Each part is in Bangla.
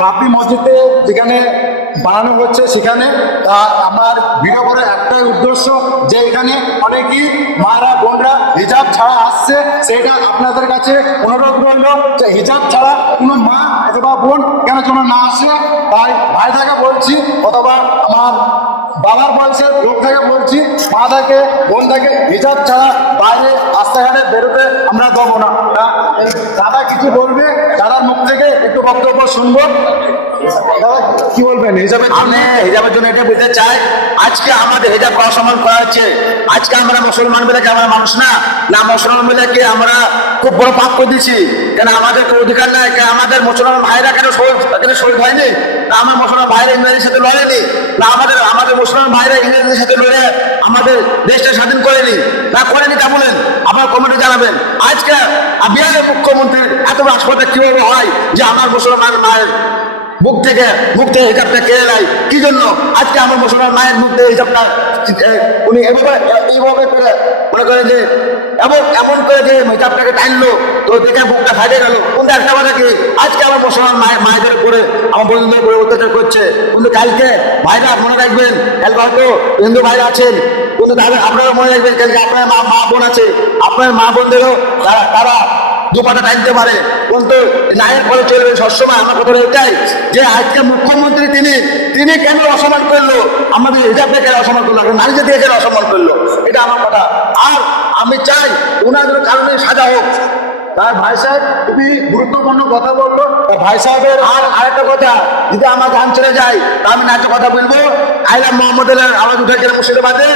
বাবরি মসজিদে যেখানে বানানো হচ্ছে সেখানে আমার ভিডিও করার একটাই উদ্দেশ্য যে এখানে অনেকেই মারা বোনরা হিজাব ছাড়া আসছে, সেটা আপনাদের কাছে অনুরোধ রইল যে হিজাব ছাড়া কোনো মা অথবা বোন কেন যেন না আসে। তাই ভাই থেকে বলছি অথবা আমার বাবার বয়সের লোক থেকে বলছি, মা থেকে বোন থেকে হিজাব ছাড়া বাইরে রাস্তাঘাটে বেরোতে আমরা দেবো না। দাদা কিছু বলবে, দাদার মুখ থেকে একটু বক্তব্য শুনবো। দাদা কি বলবেন হিজাবের জন্য? আমি হিজাবের জন্য এটা বলতে চাই, আজকে আমাদের হিজাব অসম্মান করা হচ্ছে। আজকে আমরা মুসলমান বলে কি আমরা মানুষ না? না মুসলমান বলে কি আমরা খুব বড় পাপ করে দিচ্ছি? কেন আমাদের কোনো অধিকার নাই? কেন আমাদের মুসলমান ভাইরা কেন শহীদ হয়নি? না আমার মুসলমান ভাইরা ইংরেজির সাথে লড়েনি? না আমাদের মুসলমান ভাইরা ইংরেজির সাথে লড়ে আমাদের দেশটা স্বাধীন করেনি? না করেনি তা বলেন, আমার কমেন্টে জানাবেন। আজকে বিহারের মুখ্যমন্ত্রীর এত রাষ্ট্রপতি কিভাবে হয় যে আমার মুসলমান মায়ের মুখ থেকে হিজাবটা কেড়ে নেয়? কি জন্য? আজকে আমার মুসলমান মায়ের মুখ থেকে হিজাবটা উনি এইভাবে করে মনে করে যে এমন করে যে হিজাবটাকে টানলো, তো দেখে বুকটা ফাটে গেল। কিন্তু একটা কথা কি, আজকে আমার মুসলমান মায়েদের উপরে আমার বন্ধুদের উপরে অত্যাচার করছে। কিন্তু কালকে ভাইরা মনে রাখবেন, কালকে হয়তো হিন্দু ভাইরা আছেন, কিন্তু তাদের আপনারা মনে রাখবেন কালকে আপনার মা বোন আছে, আপনার মা বোনদেরও তারা দুপাটা টানতে পারে। কিন্তু নায়ের ফলে চলবে সবসময়। আমার কথা এটাই যে আজকে মুখ্যমন্ত্রী তিনি কেন অসম্মান করলো? আমাদের হিজাবকে কেন অসম্মান করলো? নারী জাতিকে কেন অসম্মান করলো? এটা আমার কথা। আর আমি চাই ওনাদের কারণে সাজা হোক। তাই ভাই সাহেব খুবই গুরুত্বপূর্ণ কথা বললো। ভাই সাহেবের আর আরেকটা কথা, যদি আমার গান চলে যায় তা আমি একটা কথা বলবো, আইলাম মোহাম্মদ আওয়াজ উঠেছে মুর্শিদাবাদে,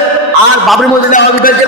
আর বাবরি মসজিদে আওয়াজ উঠেছে